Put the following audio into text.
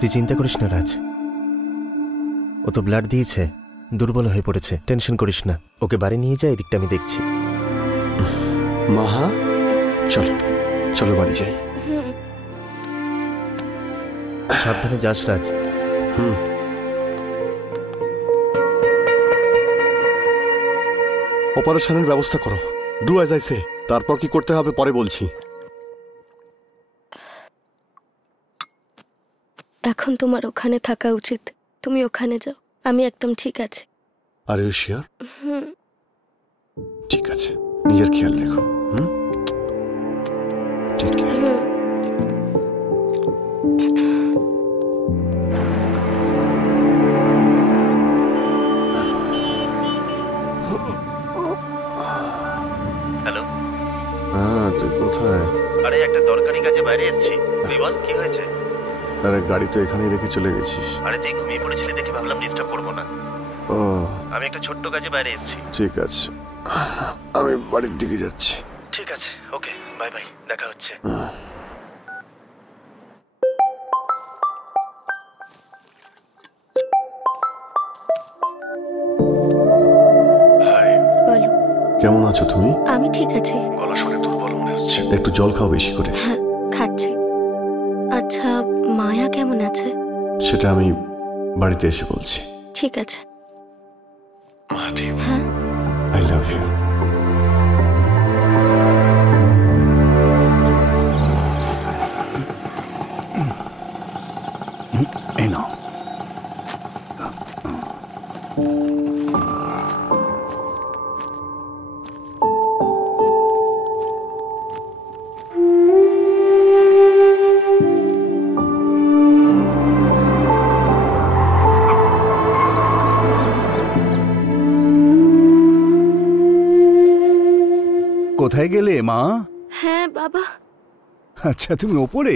তুই চিন্তা করিস না রাজ, ও তো ব্লাড দিয়েছে, দুর্বল হয়ে পড়েছে, টেনশন করিস না। ওকে বাড়ি নিয়ে যা, এদিকটা আমি দেখছি। মাহা চলো চলো বাড়ি যাই। সাবধানে যাস রাজ। অপারেশনের ব্যবস্থা করো, ডু অ্যাজ আই সে। তারপর কি করতে হবে পরে বলছি। এখন তোমার ওখানে থাকা উচিত, তুমি ওখানে যাও, আমি একদম ঠিক আছে। Are you sure? ঠিক আছে, নিজের খেয়াল রেখো। Take care. হ্যালো। হ্যাঁ, তুই কোথায়? আরে একটা দরকারি কাজে বাইরে এসেছি। তুই বল কি হয়েছে? আরে গাড়ি তো এখানেই রেখে চলে গেছিস। আরে তুই ঘুমিয়ে পড়েছিলি দেখে ভাবলাম ডিস্টার্ব করবো না। ও আমি একটা ছোট্ট কাজে বাইরে এসেছি। ঠিক আছে, আমি বাড়ির দিকে যাচ্ছি। ঠিক আছে, ওকে, বাই বাই, দেখা হচ্ছে। বলো। কেমন আছো তুমি? আমি ঠিক আছি। গলা শুনে দুর্বল মনে হচ্ছে, একটু জল খাও বেশি করে। হ্যাঁ, খাচ্ছি। আচ্ছা, মায়া কেমন আছে? সেটা আমি বাড়িতে এসে বলছি। ঠিক আছে। মাহাতি, হ্যাঁ, আই লাভ ইউ। এই নাও। কোথায় গেলে মা? হ্যাঁ বাবা। আচ্ছা, তুমি ওপরে?